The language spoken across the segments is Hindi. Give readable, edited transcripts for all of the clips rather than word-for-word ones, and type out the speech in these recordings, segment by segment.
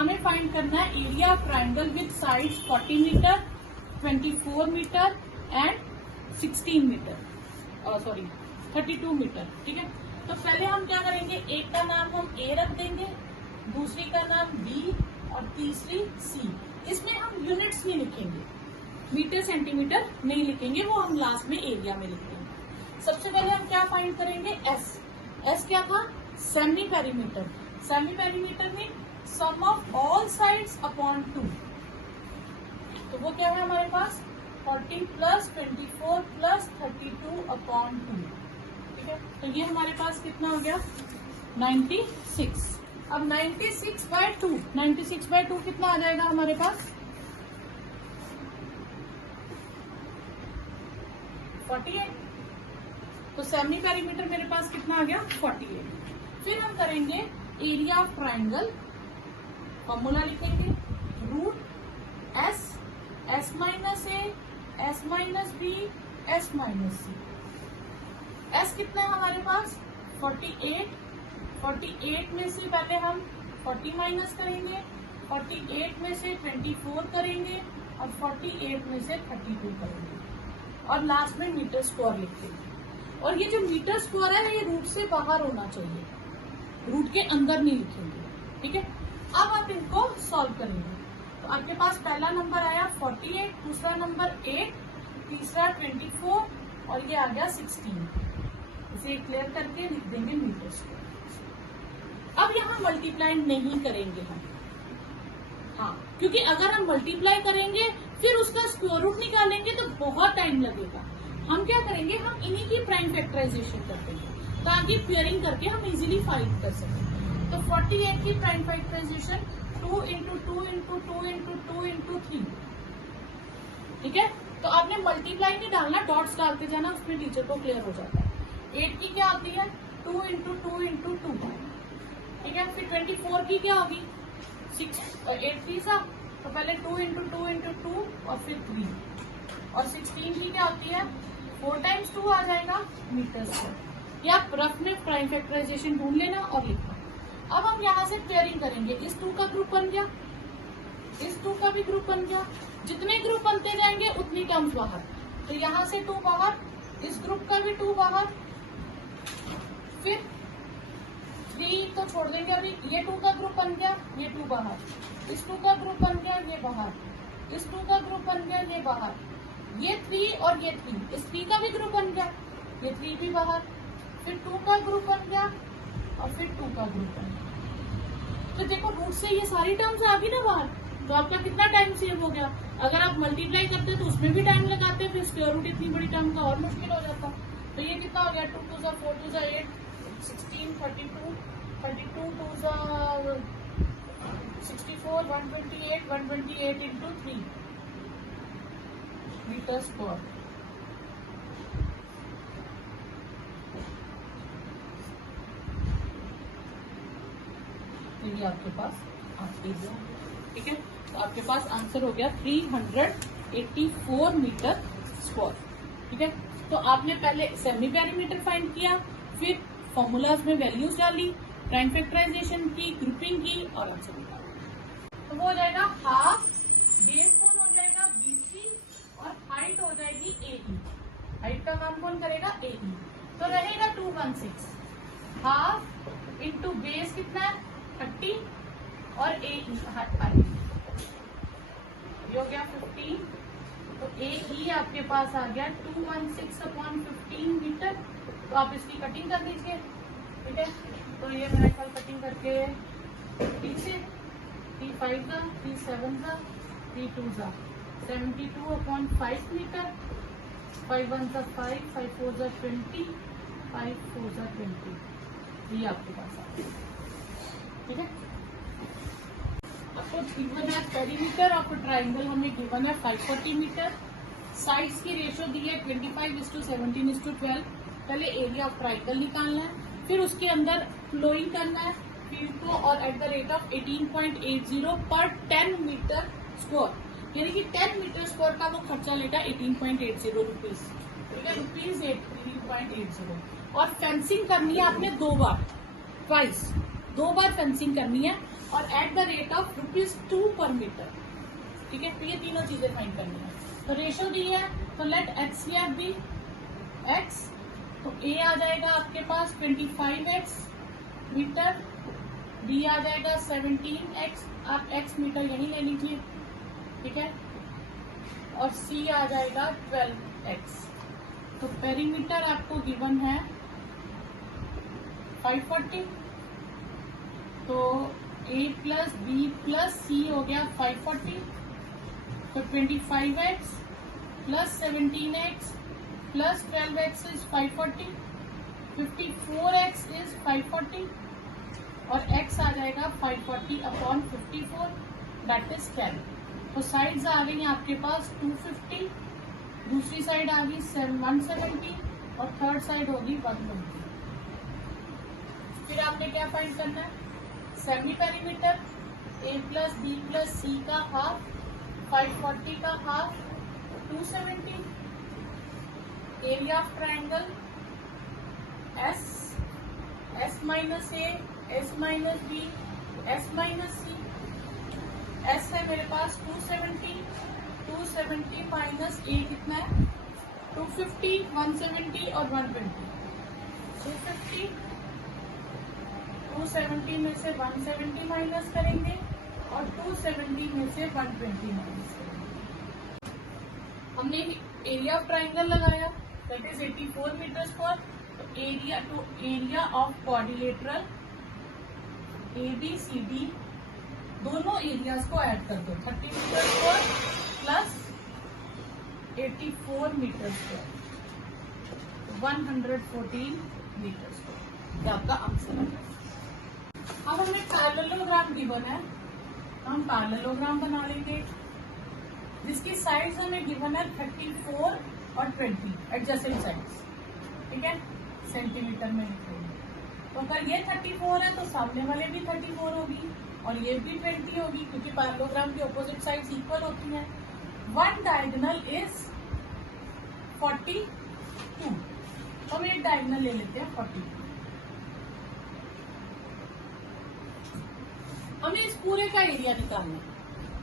हमें फाइंड करना है area of triangle with sides 40 metre, 24 metre and 16 metre, sorry 32 metre. ठीक है, तो पहले हम क्या करेंगे, एक का नाम हम ए रख देंगे, दूसरी का नाम बी और तीसरी सी। इसमें हम यूनिट्स नहीं लिखेंगे, मीटर सेंटीमीटर नहीं लिखेंगे, वो हम लास्ट में एरिया में लिखेंगे। सबसे पहले हम क्या फाइंड करेंगे, एस। एस क्या था, सेमी पेरीमीटर। सेमी पेरीमीटर में सम ऑफ ऑल साइड्स अपॉन 2, तो वो क्या है हमारे पास 40 प्लस 24 प्लस 32 अपॉन 2। ठीक है, तो ये हमारे पास कितना हो गया 96। अब 96/2, 96/2 कितना आ जाएगा हमारे पास 48। तो सेमी पेरीमीटर मेरे पास कितना आ गया 48। फिर हम करेंगे एरिया ऑफ ट्राइंगल, फॉर्मूला लिखेंगे root S, S minus A, S minus B, S minus C. S कितना है हमारे पास 48। 48 में से पहले हम 40 माइनस करेंगे, 48 में से 24 करेंगे और 48 में से 32 करेंगे और लास्ट में मीटर स्क्वायर लिखेंगे। और ये जो मीटर स्क्वायर है ये रूट से बाहर होना चाहिए, रूट के अंदर नहीं लिखेंगे। ठीक है, अब आप इनको सॉल्व करेंगे। तो आपके पास पहला नंबर आया 48, दूसरा नंबर 8, तीसरा 24 और ये आ गया 16। इसे क्लियर करके लिख देंगे मीटर स्क्वायर। अब यहाँ मल्टीप्लाई नहीं करेंगे हम, हाँ, क्योंकि अगर हम मल्टीप्लाई करेंगे फिर उसका स्क्वायर रूट निकालेंगे तो बहुत टाइम लगेगा। हम क्या करेंगे, हम इन्हीं की प्राइम फैक्टराइजेशन कर देंगे ताकि पेयरिंग करके हम इजीली फाइंड कर सकें। तो 48 की prime factorization 2 into 2 into 2 into 2 into 3। ठीक है, तो आपने मल्टीप्लाई नहीं डालना, डॉट्स डालते जाना, उसमें टीचर को क्लियर हो जाता है। 8 की क्या होती है 2 इंटू 2 इंटू 2। ठीक है, फिर 24 की क्या होगी 6 और 8 3 सा, तो पहले 2 इंटू 2 इंटू 2 और फिर 3। और 16 की क्या होती है 4 टाइम्स 2 आ जाएगा मीटर स्क्वायर। या आप रफ में प्राइम फैक्टराइजेशन ढूंढ लेना और लिखना। अब हम यहाँ से पेयरिंग करेंगे, इस 2 का ग्रुप बन गया, इस 2 का भी ग्रुप बन गया। जितने ग्रुप बनते जाएंगे उतनी टर्म्स बाहर, तो यहाँ से 2 बाहर, इस ग्रुप का भी 2 बाहर, फिर 3 तो छोड़ देंगे अभी, ये 2 का ग्रुप बन गया, ये 2 बाहर, इस 2 का ग्रुप बन गया, ये बाहर, इस 2 का ग्रुप बन गया, ये बाहर, ये 3 और ये 3, इस 3 का भी ग्रुप बन गया, ये 3 भी बाहर, फिर 2 का ग्रुप बन गया और फिर 2 का ग्रुप बन गया। तो देखो रूट से ये सारी टर्म्स आ गई ना बाहर, तो आपका कितना टाइम सेव हो गया। अगर आप मल्टीप्लाई करते तो उसमें भी टाइम लगाते, फिर स्क्वायर रूट इतनी बड़ी टर्म का और मुश्किल हो जाता। तो ये कितना हो गया 2 2 4 2 8 16 32 32 2 64 128 इंटू 3 मीटर स्क्वायर। ये आपके पास आंसर। ठीक है, तो आपके पास आंसर हो गया 384 मीटर स्क्वायर। ठीक है, तो आपने पहले सेमी पेरीमीटर फाइंड किया, फिर फॉर्मूलाज में वैल्यूज डाली, प्राइम फैक्टराइजेशन की, ग्रुपिंग की और आंसर निकाला। तो वो हो जाएगा हाफ, बेस कौन हो जाएगा BC और हाइट हो जाएगी AE। हाइट का काम कौन करेगा AE। तो रहेगा 216। हाफ इंटू बेस कितना है 30 और AE ये हो गया 15। तो AE आपके पास आ गया 216/15 मीटर। तो आप इसकी कटिंग कर दीजिए। ठीक है, तो ये मेरा ख्याल कटिंग करके 3 से 3 5 जा 3 7 जा 3 2 जा 72/5 मीटर। 5 1 जा 5 5 4 जा 20 5 4 जा 20। ये आपके पास आ गया। ठीक है, आपको गिवन है पेरीमीटर ऑफ ट्राइंगल, हमें गिवन है 540 मीटर। साइड्स की रेशियो दी है 25:17:12। पहले एरिया ऑफ ट्राइंगल निकालना है, फिर उसके अंदर फ्लोइंग करना है फील्ड को और एट द रेट ऑफ 18.80 पर 10 मीटर स्क्वायर, यानी कि 10 मीटर स्क्वायर का वो खर्चा लेगा 18.80 रुपीज। ठीक है, रुपीज 18.80। और फेंसिंग करनी है आपने 2 बार, ट्वाइस 2 बार फेंसिंग करनी है। और एट द रेट ऑफ ₹2 पर मीटर। ठीक है, तो ये तीनों चीजें फाइंड करनी है। तो रेशो दी है, तो लेट HCF बी x, तो A आ जाएगा आपके पास 25x मीटर, B आ जाएगा 17x, आप x मीटर यही ले लीजिए। ठीक है, और C आ जाएगा 12x। तो पेरीमीटर आपको गिवन है 540, तो A plus B plus C हो गया 540, तो 25x plus 17x plus 12x is 540, 54x is 540, और x आ जाएगा 540 अपॉन 54, दैट इज 10। तो साइड्स आ गई आपके पास 250, दूसरी साइड आ गई 170, और थर्ड साइड होगी 120। फिर आपने क्या फाइंड करना है, semi perimeter A plus B plus C का हाफ, 540 का half 270, area of triangle S minus A, S minus B, S minus C। S है मेरे पास 270 माइनस A कितना है 250, 170 और 120, 270 में से 170 माइनस करेंगे और 270 में से 120 माइनस करेंगे। हमने एरिया ऑफ ट्राइंगल लगाया, दैट इज 84 मीटर स्क्वायर। तो एरिया ऑफ क्वाड्रिलेटरल ABCD दोनों एरियाज को ऐड कर दो, 30 metre square plus 84 metre square, 114 metre square, ये आपका आंसर है। अब हमें पैरेललोग्राम गिवन है, तो हम पैरेललोग्राम बना लेंगे जिसकी साइड्स हमें गिवन है 34 और 20 एडजेसेंट साइड्स। ठीक है, सेंटीमीटर में लिखेंगे। तो अगर ये 34 है तो सामने वाले भी 34 होगी और ये भी 20 होगी, क्योंकि पैरेललोग्राम की ऑपोजिट साइड्स इक्वल होती हैं। वन डायगोनल इज 42, हम एक डायगोनल ले लेते हैं 42। हमें इस पूरे का एरिया निकालना है,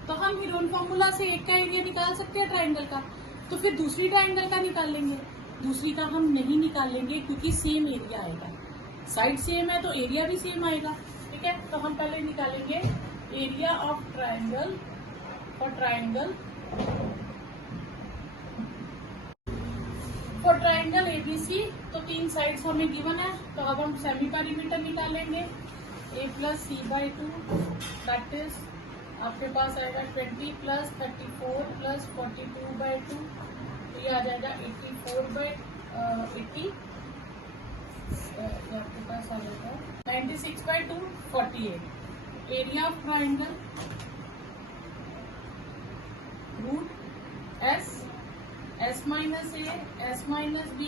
तो हम हीरोन फॉर्मूला से एक का एरिया निकाल सकते हैं ट्राइंगल का, तो फिर दूसरी ट्राइंगल का निकाल लेंगे। दूसरी का हम नहीं निकालेंगे क्योंकि सेम एरिया आएगा, साइड सेम है तो एरिया भी सेम आएगा। ठीक है, तो हम पहले निकालेंगे area of triangle for triangle ABC। तो तीन साइड्स हमें गिवन है, तो अब हम सेमी पेरीमीटर निकालेंगे। A plus C by 2, that is आपके पास आएगा 20 प्लस 34 प्लस 42 बाई 2, तो ये आ जाएगा 84 बाई 80, आपके पास आ जाएगा 96 by 2, 48। Area of triangle root S minus A, S minus B,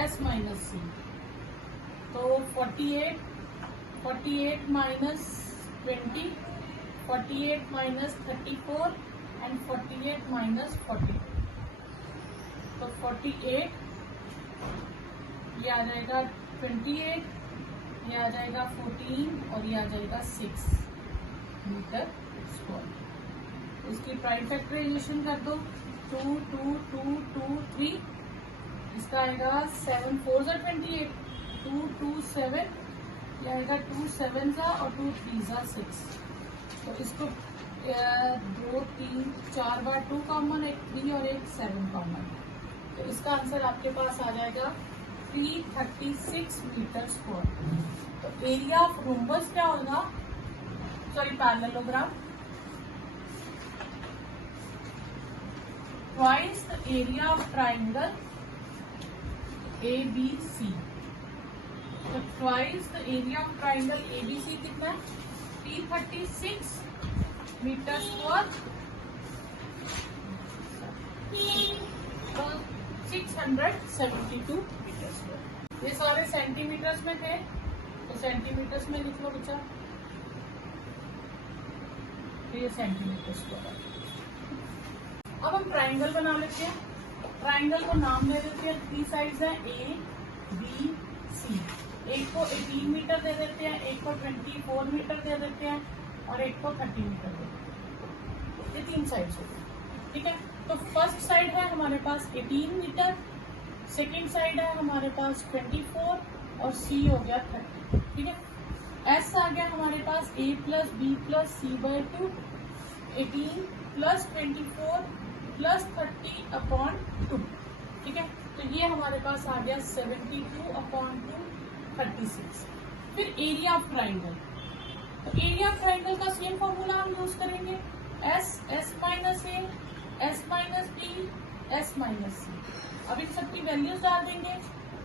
S minus C, तो 48 माइनस 20, 48 माइनस 34 एंड 48 माइनस 40, तो 48, ये आ जाएगा 28, ये आ जाएगा 14 और ये आ जाएगा 6 मीटर स्क्वायर। इसकी प्राइम फैक्टराइजेशन कर दो, 2 2 2 2 3, इसका आएगा 7 4 जा 28, 2 2 7, ये आएगा 2 7 जा और 2 3 जा 6। तो इसको 2 3 4 बार 2 कॉमन, एक 3 और एक 7 कॉमन, तो इसका आंसर आपके पास आ जाएगा 336 मीटर स्क्वायर। तो एरिया ऑफ रोम्बस क्या होगा, sorry parallelogram, twice the area of triangle ABC। तो twice the area of triangle ABC कितना है 336 मीटर स्क्वायर, 672 मीटर स्क्वायर। ये सारे सेंटीमीटर्स में थे, तो सेंटीमीटर्स में लिख लो बच्चा, तो ये सेंटीमीटर स्क्वायर। अब हम ट्राइंगल बना लेते हैं। ट्राइंगल को नाम दे देते हैं, 3 साइड्स हैं A B C। एक को 18 मीटर दे देते हैं, एक को 24 मीटर दे देते हैं, और एक को 30 मीटर देंगे। ये 3 साइड्स हो गई, ठीक है। तो फर्स्ट साइड है हमारे पास 18 मीटर, सेकेंड साइड है हमारे पास 24 और सी हो गया 30, ठीक है। एस आ गया हमारे पास a plus B plus C by 2, 18 plus 24 plus 30 upon 2, ठीक है। तो ये हमारे पास आ गया 72 अपॉन 2, 36। फिर एरिया ऑफ ट्राइंगल, तो एरिया ऑफ ट्राइंगल का सेम फॉर्मूला हम यूज करेंगे, S minus A, S minus B, S minus C. अब इन सबकी वैल्यूज डाल देंगे,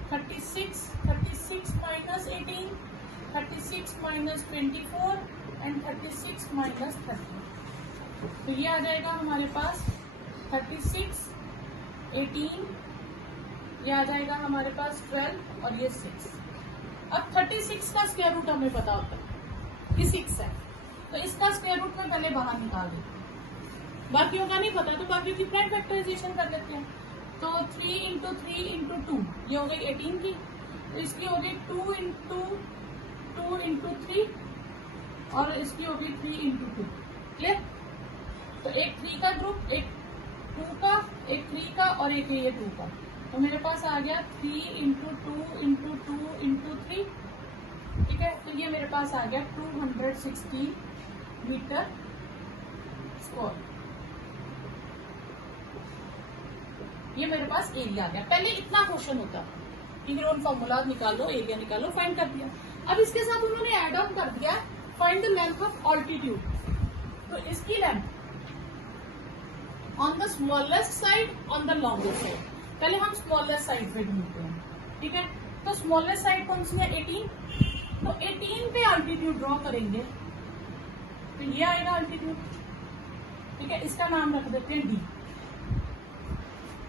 36 माइनस 18, 36 माइनस 24 एंड 36 माइनस 30। तो ये आ जाएगा हमारे पास 36, 18, ये आ जाएगा हमारे पास 12 और ये 6। अब 36 का स्क्वायर रूट हमें पता होता है कि 6 है, तो इसका स्क्वायर रूट में पहले बाहर निकाल देते हैं। बाकियों का नहीं पता तो बाकियों की प्राइम फैक्टराइजेशन कर लेते हैं। तो 3 इंटू 3 इंटू 2 ये हो गई 18 की, तो इसकी हो गई 2 इंटू 3 और इसकी हो गई 3 इंटू 2। क्लियर? तो एक 3 का ग्रुप, एक 2 का, एक 3 का और एक ये 2 का। तो मेरे पास आ गया 3 इंटू 2 इंटू 2 इंटू 3, ठीक है। तो ये मेरे पास आ गया 216 मीटर स्क्वायर। ये मेरे पास एरिया आ गया। पहले इतना क्वेश्चन होता कि ग्राउंड फॉर्मूला निकालो, एरिया निकालो, फाइंड कर दिया। अब इसके साथ उन्होंने एड ऑन कर दिया find the length of altitude. तो इसकी length on the smallest side, on the longest side. पहले हम स्मॉलेस्ट साइड पे ढूंढते हैं, ठीक है। तो स्मॉलेस्ट साइड कौन सी है? 18। तो 18 पे अल्टीट्यूड ड्रॉ करेंगे तो ये आएगा अल्टीट्यूड, ठीक है। इसका नाम रख देते हैं डी।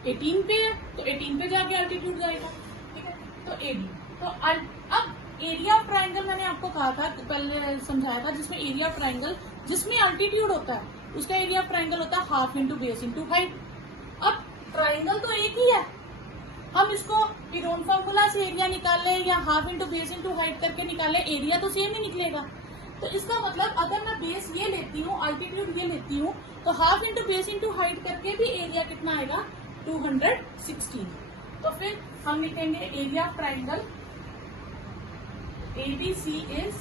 18 पे है तो 18 पे जाके अल्टीट्यूड जाएगा, ठीक है। तो एडी। तो अब एरिया ऑफ ट्राइंगल मैंने आपको कहा था, पहले समझाया था, जिसमें एरिया ऑफ ट्राइंगल जिसमें अल्टीट्यूड होता है उसका एरिया ऑफ ट्राइंगल होता है half into base into height. अब ट्राइंगल तो एक ही है, हम इसको पिरोन फॉर्मूला से एरिया निकाल लें या half into base into height करके निकाले, एरिया तो सेम ही निकलेगा। तो इसका मतलब अगर मैं बेस ये लेती हूँ, अल्टीट्यूड ये लेती हूँ, तो half into base into height करके भी एरिया कितना आएगा? 216। तो फिर हम लिखेंगे area of triangle ABC is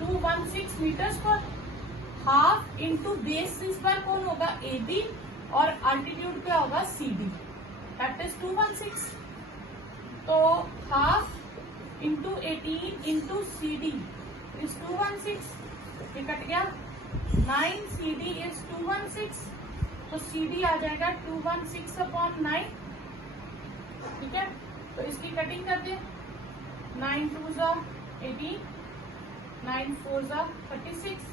216 metre square. Half into base इस बार कौन होगा? AB और अल्टीट्यूड क्या होगा? CD, that is 216। तो half into 18 into CD is 216, ये कट गया। 9 CD इज 216, तो CD आ जाएगा 216 अपॉन 9, ठीक है। तो इसकी कटिंग कर दे, 9 2 जा 18, 9 4 जा 36,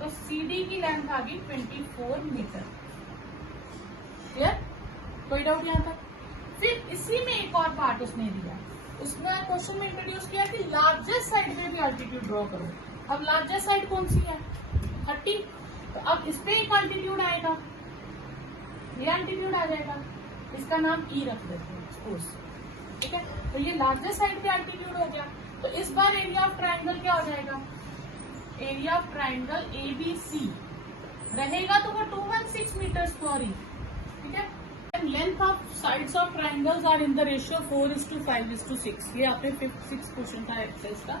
तो CD की लेंथ आ गई 24 मीटर। क्लियर? कोई डाउट यहाँ तक? फिर इसी में एक और पार्ट उसने दिया, उसने क्वेश्चन में इंट्रोड्यूस किया कि लार्जेस्ट साइड पे भी अल्टीट्यूड ड्रॉ करो। अब लार्जेस्ट साइड कौन सी है? 30। तो अब इस पे एक अल्टीट्यूड आएगा, ये अल्टीट्यूड आ जाएगा, इसका नाम ई रख देते हैं सपोज, ठीक है। तो ये लार्जेस्ट साइड पे अल्टीट्यूड हो गया। तो इस बार एरिया ऑफ ट्राइंगल क्या हो जाएगा? एरिया ऑफ ट्राइंगल ABC रहेगा तो वो 216 मीटर स्क्वायर ही, ठीक है। Length of sides of triangles are in the ratio 4:5:6। ये आपने 5th-6th क्वेश्चन था एक्सरसाइज का।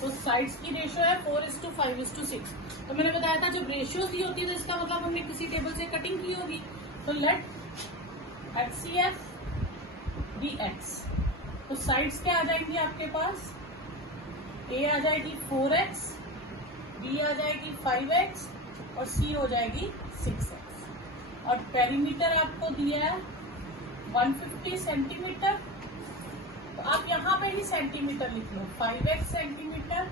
तो साइड्स की रेशियो है 4:5:6। तो मैंने बताया था जब रेशियो दी होती है तो इसका मतलब हमने किसी टेबल से कटिंग की होगी। तो लेट HCF dx, तो साइड्स क्या आ जाएंगी आपके पास? A आ जाएगी 4x, B आ जाएगी 5x और C हो जाएगी 6x। और पेरीमीटर आपको दिया है 150 सेंटीमीटर, तो आप यहाँ पे ही सेंटीमीटर लिख लो, 5x सेंटीमीटर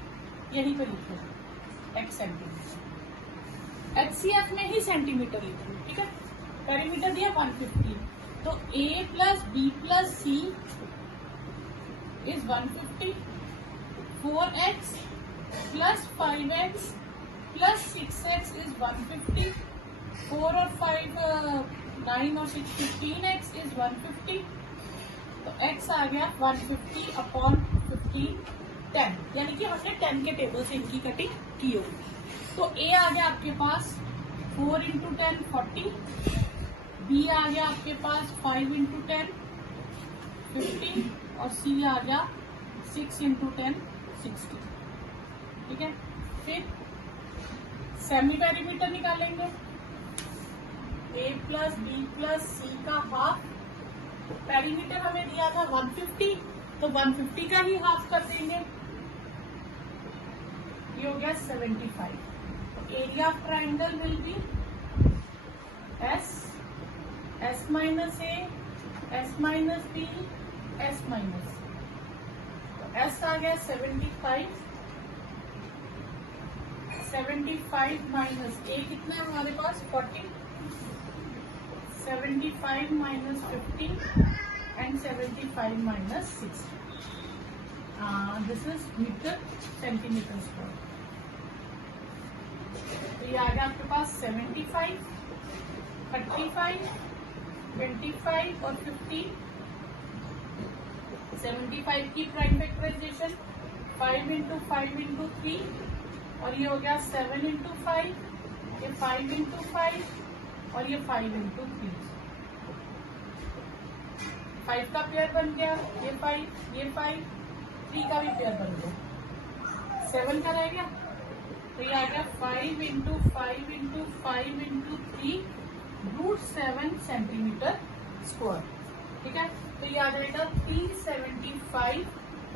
यहीं पे लिख लो, x सेंटीमीटर। HCF में ही सेंटीमीटर लिख लो, ठीक है। पेरीमीटर दिया 150, तो A plus B plus C is 150, 4x plus 5x plus 6x is 150, 4 और 5 9 और 6 15x इज 150। तो x आ गया 150 अपॉन 15, 10, यानी कि हमने 10 के टेबल से इनकी कटिंग की होगी। तो ए आ गया आपके पास 4 इंटू 10 40, बी आ गया आपके पास 5 इंटू 10 50 और सी आ गया 6 इंटू 10 60। ठीक है, फिर सेमी पेरीमीटर निकालेंगे। ए प्लस बी प्लस सी का हाफ, पेरीमीटर हमें दिया था 150, तो 150 का ही हाफ कर देंगे, ये हो गया 75। Area of triangle will be S minus A, S minus B, S minus, तो एस आ गया 75, 75 माइनस ए कितना है हमारे पास 40, 75 minus 50 and 75 minus 60, this is metre centimetre square. तो ये आ गया आपके पास 75, 35, 25 और 50, 75 की प्राइम फैक्टराइजेशन 5 इंटू 5 इंटू 3, और ये हो गया 7 इंटू 5, ये 5 इंटू 5 और ये 5 इंटू 3, 5 का पेयर बन गया, ये 5, ये 5, 3 का भी पेयर बन गया, 7 का रह गया, तो ये आ गया 5 into 5 into 5 into 3√7 centimetre square. ठीक है, तो ये आ जाएगा 375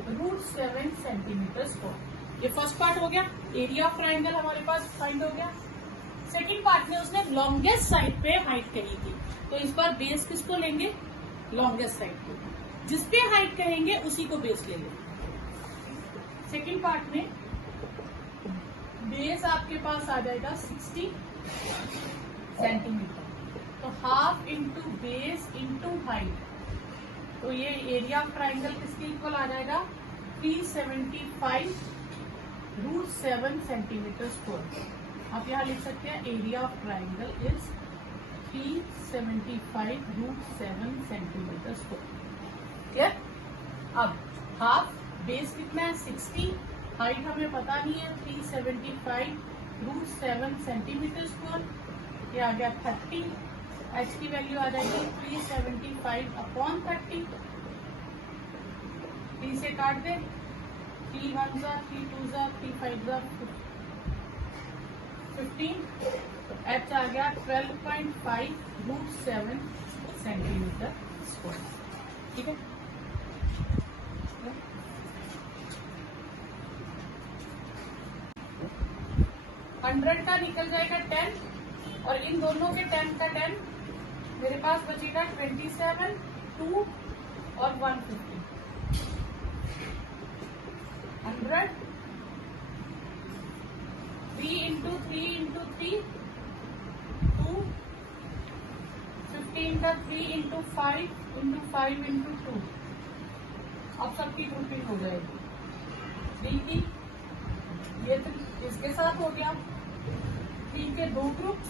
√7 सेंटीमीटर स्क्वायर। ये फर्स्ट पार्ट हो गया, एरिया ऑफ ट्राइंगल हमारे पास फाइंड हो गया। सेकंड पार्ट में उसने लॉन्गेस्ट साइड पे हाइट कही थी, तो इस बार बेस किसको लेंगे, लॉन्गेस्ट साइड को, जिस पे हाइट कहेंगे उसी को बेस ले लेंगे। सेकंड पार्ट में बेस आपके पास आ जाएगा 60 सेंटीमीटर, तो half into base into height, तो ये एरिया ऑफ ट्राइंगल किसके इक्वल आ जाएगा 375 √7 सेंटीमीटर स्क्वायर। आप यहाँ लिख सकते हैं area of triangle is 375 √7 centimetre square. Clear? अब हाफ बेस कितना है 60, हाइट हमें पता नहीं है 375 √7 सेंटीमीटर स्क्वायर, ये आ गया 30, एच की वैल्यू आ जाएगी 375 अपॉन 30, 3 से काट दे, 3 1 जा, 3 2 जा, 3 5 जा 15, तो एच आ गया 12.5 √7 सेंटीमीटर स्क्वायर। ठीक है, हंड्रेड का निकल जाएगा 10 और इन दोनों के 10 का 10, मेरे पास बचेगा 27, 2 और 150। 100 3 इंटू 3 इंटू 3 2, 15 का 3 इंटू 5 इंटू 5 इंटू 2, अब सबकी ग्रुपिंग हो जाएगी। 3 की ये तो इसके साथ हो गया, 3 के 2 ग्रुप्स,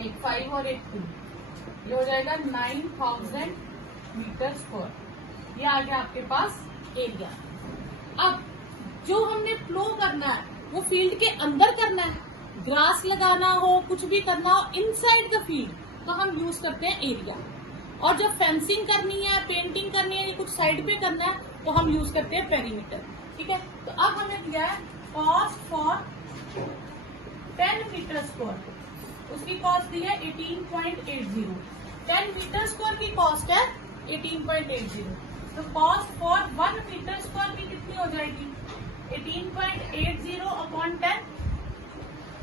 एक 5 और एक 2, ये हो जाएगा 9000 मीटर स्क्वायर। ये आ गया आपके पास एरिया। अब जो हमने फ्लो करना है वो फील्ड के अंदर करना है, ग्रास लगाना हो कुछ भी करना हो इनसाइड द फील्ड, तो हम यूज करते हैं एरिया। और जब फेंसिंग करनी है, पेंटिंग करनी है या कुछ साइड पे करना है तो हम यूज करते हैं पेरीमीटर। ठीक है, तो अब हमें दिया है कॉस्ट फॉर 10 मीटर स्क्वायर, उसकी कॉस्ट दी है 18.80, 10 मीटर स्क्वायर की कॉस्ट है 18.80, तो कॉस्ट फॉर 1 मीटर स्क्वायर की कितनी हो जाएगी 18.80 अपॉन 10,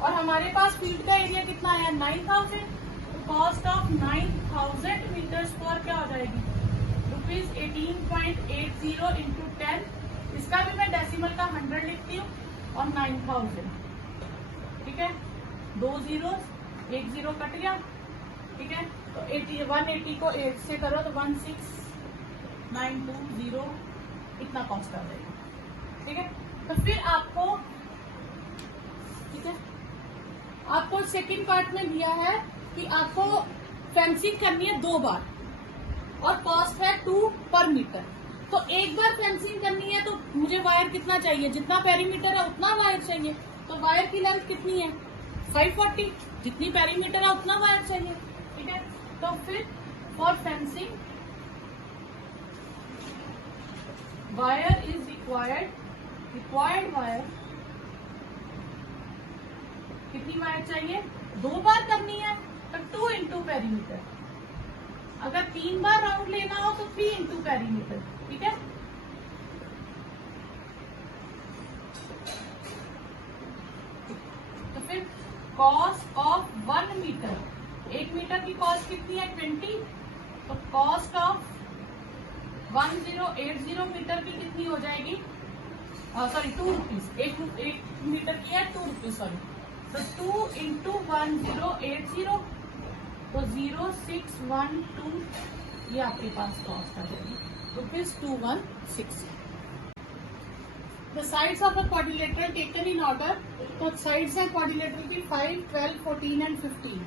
और हमारे पास फील्ड का एरिया कितना है 9000, तो कॉस्ट ऑफ 9000 मीटर स्क्वायर क्या हो जाएगी ₹18.80 इंटू 10, इसका भी मैं डेसिमल का 100 लिखती हूँ, और 9000। ठीक है, 2 zeros, 1 0 कट गया। ठीक है, तो 180 को 8 से करो तो 16920 इतना कॉस्ट आ जाएगा। ठीक है, तो फिर आपको, ठीक है, आपको सेकंड पार्ट में दिया है कि आपको फेंसिंग करनी है 2 बार और कॉस्ट है 2 पर मीटर। तो एक बार फेंसिंग करनी है तो मुझे वायर कितना चाहिए, जितना पेरीमीटर है उतना वायर चाहिए। तो वायर की लेंथ कितनी है 540, जितनी पेरीमीटर है उतना वायर चाहिए, ठीक है। तो फिर for fencing wire is required wire, कितनी वायर चाहिए, 2 बार करनी है तो 2 इंटू पेरीमीटर। अगर 3 बार राउंड लेना हो तो 3 इंटू पेरीमीटर, ठीक है। तो फिर कॉस्ट ऑफ 1 मीटर, 1 मीटर की कॉस्ट कितनी है 20, तो कॉस्ट ऑफ 1080 मीटर की कितनी हो जाएगी, सॉरी 2 रुपीज, एक मीटर की है 2 रुपीज, सॉरी। तो 2 इंटू 1080 तो 0612, ये आपके पास कॉस्ट आ जाएगी ₹216। The sides of the quadrilateral taken in order, तो साइड्स है क्वाड्रिलेटरल की 5, 12, 14 एंड 15।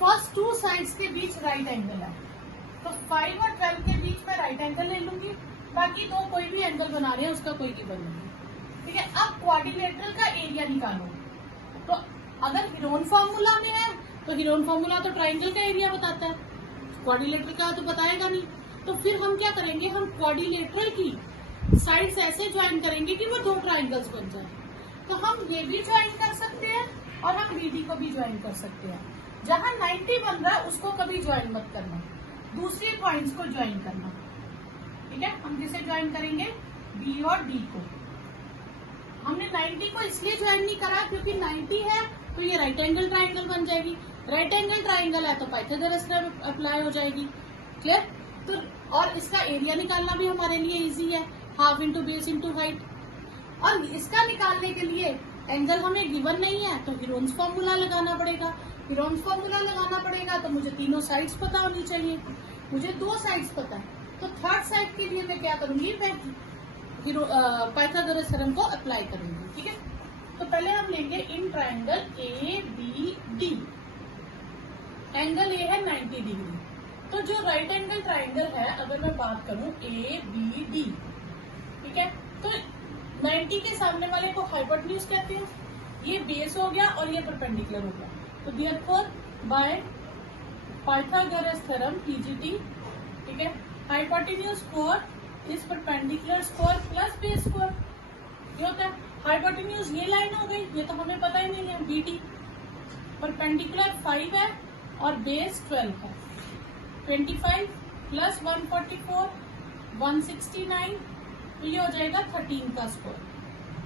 फर्स्ट 2 साइड्स के बीच राइट एंगल है, तो 5 और 12 के बीच में राइट एंगल ले लूंगी, बाकी 2 कोई भी एंगल बना रहे हैं उसका कोई भी बनूंगी, ठीक है। अब क्वाड्रिलेटरल का एरिया निकालो, तो अगर हीरोन फॉर्मूला में है तो हीरोन फॉर्मूला तो ट्राइंगल का एरिया बताता है, क्वाड्रिलेटरल का तो बताएगा नहीं। तो फिर हम क्या करेंगे, हम क्वाड्रिलेटरल की साइड्स ऐसे ज्वाइन करेंगे कि वो 2 ट्राइंगल्स बन जाए। तो हम ये भी ज्वाइन कर सकते हैं और हम बीडी को भी ज्वाइन कर सकते हैं। जहां 90 बन रहा है उसको कभी ज्वाइन मत करना, दूसरे पॉइंट्स को ज्वाइन करना, ठीक है। हम किसे ज्वाइन करेंगे, बी और डी को। हमने 90 को इसलिए ज्वाइन नहीं करा क्योंकि 90 है तो ये राइट एंगल ट्राइंगल बन जाएगी, राइट एंगल ट्राइंगल है तो पाइथागोरस थ्योरम अप्लाई हो जाएगी, क्लियर। तो और इसका एरिया निकालना भी हमारे लिए इजी है, half into base into height. और इसका निकालने के लिए एंगल हमें गिवन नहीं है तो हीरोन्स फॉर्मूला लगाना पड़ेगा। हीरोन्स फॉर्मूला लगाना पड़ेगा तो मुझे तीनों साइड्स पता होनी चाहिए, मुझे 2 साइड्स पता है। तो थर्ड साइड के लिए मैं क्या करूंगी, मैं पाइथागोरस थ्योरम को अप्लाई करूंगी, ठीक है। तो पहले हम लेंगे in triangle A B D, angle A है 90 डिग्री। तो जो राइट एंगल ट्राइंगल है, अगर मैं बात करूं ए बी डी, ठीक है, तो 90 के सामने वाले को हाइपोटेन्यूज कहते हैं, ये बेस हो गया और ये परपेंडिकुलर हो गया। तो therefore by Pythagoras theorem PGT, ठीक है, hypotenuse square is perpendicular square plus base square, ये होता है। हाइपोटेन्यूज ये लाइन हो गई, ये तो हमें पता ही नहीं है, बीटी परपेंडिकुलर 5 है और बेस 12 है, 25 प्लस 144 169, तो ये हो जाएगा 13 का स्क्वायर।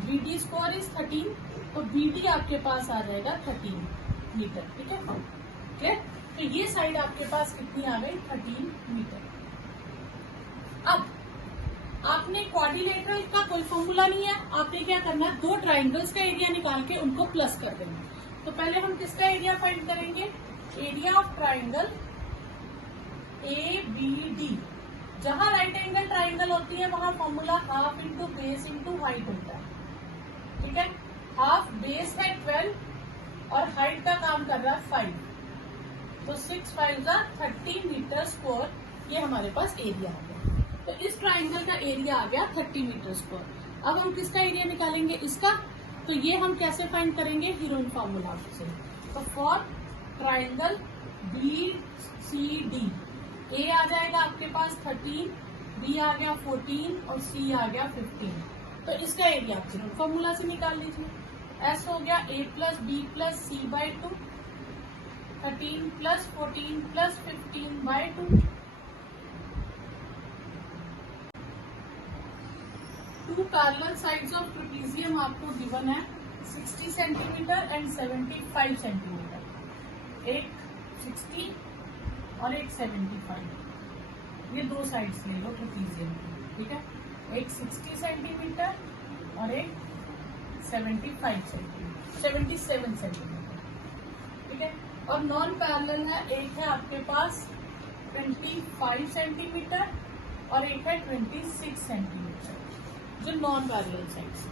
बीटी स्क्वायर इज 13, तो बीटी आपके पास आ जाएगा 13 मीटर, ठीक है, क्लियर। तो ये साइड आपके पास कितनी आ गई, 13 मीटर। अब आपने क्वाड्रिलेटरल का कोई फॉर्मूला नहीं है, आपने क्या करना है, 2 ट्राइंगल्स का एरिया निकाल के उनको प्लस कर देना। तो पहले हम किसका एरिया फाइंड करेंगे, area of triangle A B D. जहां राइट एंगल ट्राइंगल होती है वहां formula half into base into height होता है, ठीक है। हाफ बेस है 12 और हाइट का काम कर रहा है 5, तो 6 5 30 मीटर स्क्वायर, ये हमारे पास एरिया आ गया। तो इस ट्राइंगल का एरिया आ गया 30 मीटर स्क्वायर। अब हम किसका एरिया निकालेंगे, इसका। तो ये हम कैसे फाइंड करेंगे, हीरोन फॉर्मूला से। तो for triangle B C D, A आ जाएगा आपके पास 13, बी आ गया 14 और सी आ गया 15। तो इसका एरिया आप हीरोन फॉर्मूला से निकाल लीजिए। एस हो गया a plus B plus C by 2, 13 plus 14 plus 15 by 2। 2 parallel sides of trapezium आपको गिवन है 60 सेंटीमीटर एंड 75 सेंटीमीटर, एक 60 और एक 75। ये 2 साइड्स ले लो ट्रेपेजियम की, ठीक है, एक 60 सेंटीमीटर और एक 77 सेंटीमीटर, ठीक है। और नॉन पैरेलल है, एक है आपके पास 25 सेंटीमीटर और एक है 26 सेंटीमीटर, जो नॉन पैरेलल साइड्स,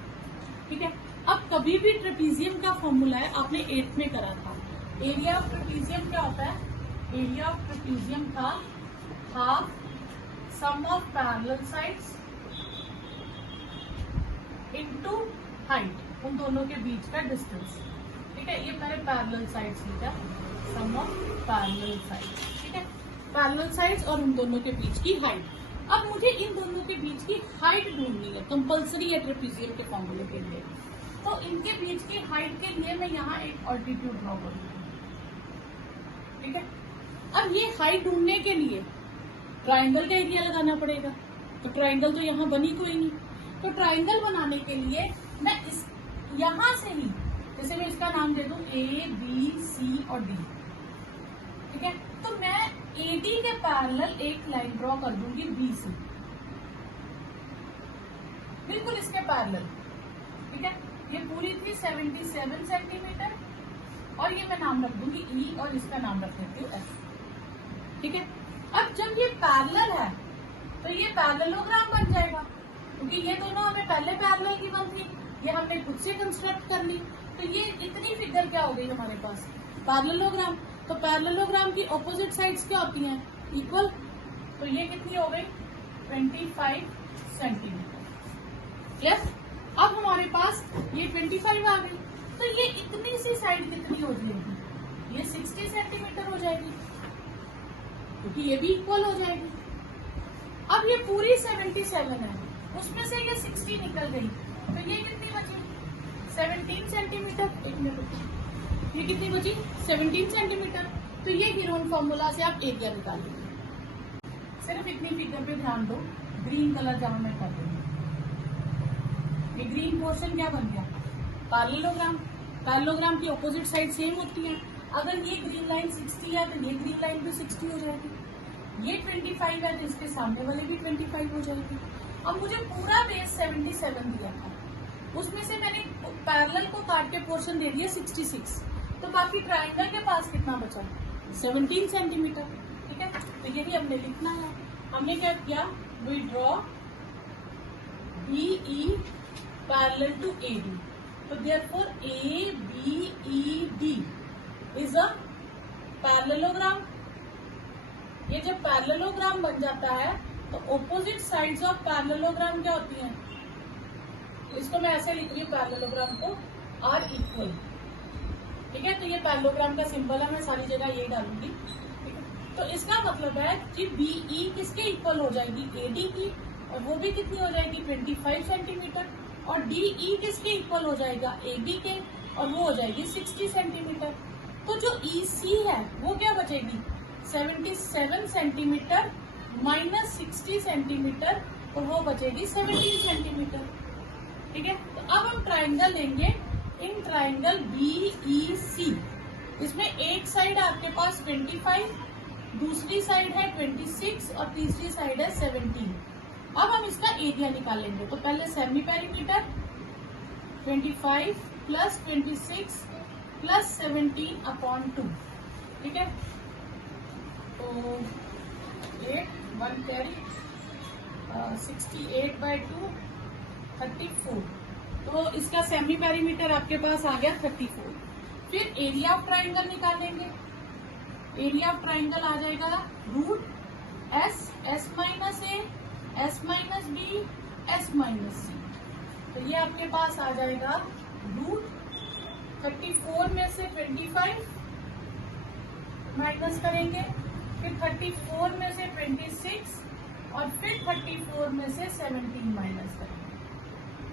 ठीक है। अब कभी भी ट्रेपेजियम का फॉर्मूला है, आपने 8th में करा था, एरिया ऑफ ट्रेपेजियम क्या होता है, एरिया ऑफ ट्रेपेजियम था half sum of parallel sides into height, उन दोनों के बीच का डिस्टेंस। ठीक है, ये मैंने पैरेलल साइड्स लिखा, सम ऑफ पैरेलल साइड्स। ठीक है, पैरेलल साइड्स और उन दोनों के बीच की हाइट। अब मुझे इन दोनों के बीच की हाइट ढूंढनी है, कंपल्सरी है ट्रेपेजियम के फॉर्मूले के लिए। तो इनके बीच की हाइट के लिए मैं यहाँ एक ऑल्टीट्यूड ड्रॉ करूंगी। ठीक है, अब ये हाइट ढूंढने के लिए ट्राइंगल का एरिया लगाना पड़ेगा। तो ट्राइंगल तो यहाँ बनी कोई नहीं, तो ट्राइंगल बनाने के लिए मैं इस यहां से ही, जैसे मैं इसका नाम दे दूं A, B, C और D। ठीक है, तो मैं AD के पैरेलल एक लाइन ड्रॉ कर दूंगी BC, बिल्कुल इसके पैरेलल। ठीक है, ये पूरी थी 77 सेंटीमीटर और ये मैं नाम रख दूंगी E और इसका नाम रख देती हूँ F। ठीक है, अब जब ये पैरेलल है तो ये पैरेललोग्राम बन जाएगा, क्योंकि ये दोनों हमें पहले पैरेलल गिवन थी, ये हमने खुद से कंस्ट्रक्ट कर ली। तो ये इतनी फिगर क्या हो गई हमारे पास, पैरेललोग्राम। तो पैरेललोग्राम की ऑपोजिट साइड्स क्या होती हैं, इक्वल। तो ये कितनी हो गई 25 सेंटीमीटर। यस, अब हमारे पास ये 25 आ गई, तो ये इतनी सी साइड कितनी हो जाएगी, ये 60 सेंटीमीटर हो जाएगी, क्योंकि ये भी इक्वल हो जाएगी। अब ये पूरी 77 है, उसमें से ये 60 निकल गई, तो ये कितनी बची 17 सेंटीमीटर। एक मिनट, ये कितनी बची 17 सेंटीमीटर। तो ये गिरोन फॉर्मूला से आप एरिया निकाल लीजिए। सिर्फ इतनी फिगर पे ध्यान दो, ग्रीन कलर जहां मैं कर दूंगी, ये ग्रीन पोर्शन क्या बन गया, पैरेललोग्राम। पैरेललोग्राम की ऑपोजिट साइड सेम होती है। अगर ये ग्रीन लाइन 60 है तो ये ग्रीन लाइन भी 60 हो जाएगी। ये 25 है तो इसके सामने वाले भी 25 हो जाएगी। अब मुझे पूरा बेस 77 दिया था, उसमें से मैंने पैरेलल को काट के पोर्शन दे दिया 66, तो बाकी ट्राइंगल के पास कितना बचा 17 सेंटीमीटर। ठीक है, तो यही हमने लिखना है। हमने क्या किया, we draw BE parallel to AD, तो therefore ABED is a parallelogram. ये जब पैरेललोग्राम बन जाता है तो ऑपोजिट साइड्स ऑफ पैरेललोग्राम क्या होती हैं, इसको मैं ऐसे लिख रही हूँ पैरेललोग्राम को आर इक्वल। ठीक है, तो ये पैरेललोग्राम का सिंबल है, मैं सारी जगह ये डालूंगी। ठीक है, तो इसका मतलब है कि BE किसके इक्वल हो जाएगी, AD की, और वो भी कितनी हो जाएगी 25 सेंटीमीटर। और DE किसके इक्वल हो जाएगा, AD के, और वो हो जाएगी 60 सेंटीमीटर। तो जो EC है वो क्या बचेगी 77 सेंटीमीटर माइनस 60 सेंटीमीटर, और वो बचेगी 17 सेंटीमीटर। ठीक है, तो अब हम ट्राइंगल लेंगे, इन ट्राइंगल BEC। इसमें एक साइड आपके पास 25, दूसरी साइड है 26 और तीसरी साइड है 17। अब हम इसका एरिया निकालेंगे। तो पहले semi perimeter 25 plus 26 plus 17 upon 2। ठीक है, तो 8 1 कैरी 68/2 34। तो इसका सेमी पेरीमीटर आपके पास आ गया 34। फिर एरिया ऑफ ट्राइंगल निकालेंगे। एरिया ऑफ ट्राइंगल आ जाएगा root S, S minus A, S minus B, S minus C। तो ये आपके पास आ जाएगा रूट 34 में से 25 माइनस करेंगे, फिर 34 में से 26 और फिर 34 में से 17 माइनस करेंगे।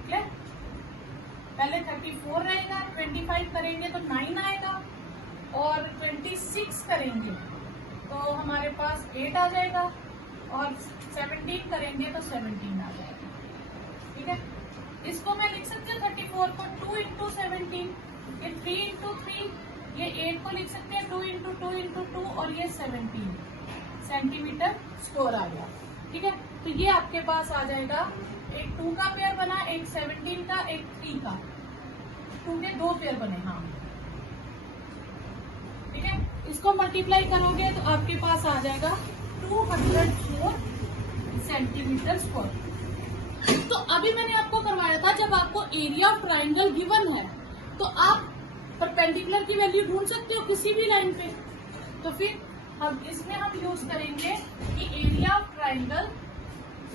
क्लियर? पहले 34 रहेगा, 25 करेंगे तो 9 आएगा, और 26 करेंगे तो हमारे पास 8 आ जाएगा, और 17 करेंगे तो 17 आ जाएगा। ठीक है, इसको मैं लिख सकती हूँ 34 को 2 इंटू 17, ये 3 इंटू 3, ये 8 को लिख सकते हैं 2 इंटू 2 इंटू 2, और ये 17 सेंटीमीटर स्क्वायर आ गया। ठीक है, तो ये आपके पास आ जाएगा, एक 2 का पेयर बना, एक 17 का, एक 3 का, 2 के 2 पेयर बने। हाँ, ठीक है, इसको मल्टीप्लाई करोगे तो आपके पास आ जाएगा 204 सेंटीमीटर स्क्वायर। तो अभी मैंने आपको करवाया था, जब आपको एरिया ऑफ ट्राइंगल गिवन है तो आप परपेंडिकुलर की वैल्यू ढूंढ सकते हो किसी भी लाइन पे। तो फिर हम इसमें यूज करेंगे कि एरिया ऑफ ट्राइंगल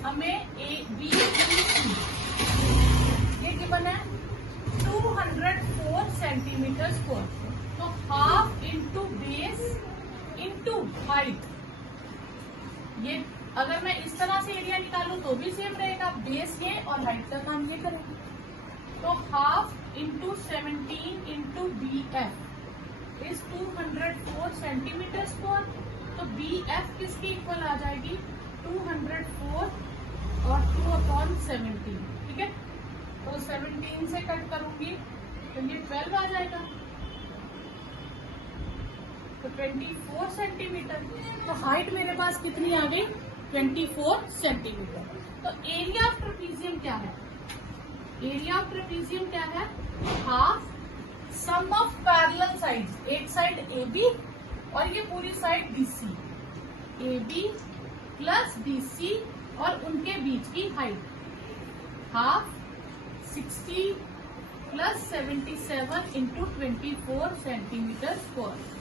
हमें ए बी सी ये गिवन है 204 सेंटीमीटर स्क्वायर। तो half into base into height, ये अगर मैं इस तरह से एरिया निकालूं तो भी सेम रहेगा, बेस ये और हाइट का काम ये करेगा। तो half into 17 into B F is 204 centimetre square. तो बी एफ किसके इक्वल आ जाएगी, 204 और 2/17, ठीक है। तो 17 से कट करूंगी तो ये 12 आ जाएगा, तो 24 सेंटीमीटर। तो हाइट मेरे पास कितनी आ गई, 24 सेंटीमीटर। तो एरिया ऑफ ट्रेपीजियम क्या है, एरिया ऑफ ट्रेपीजियम क्या है, half sum of parallel sides, एक साइड ए बी और ये पूरी side B C, A B plus B C और उनके बीच की height, half 60 plus 77 into 24 centimetre square.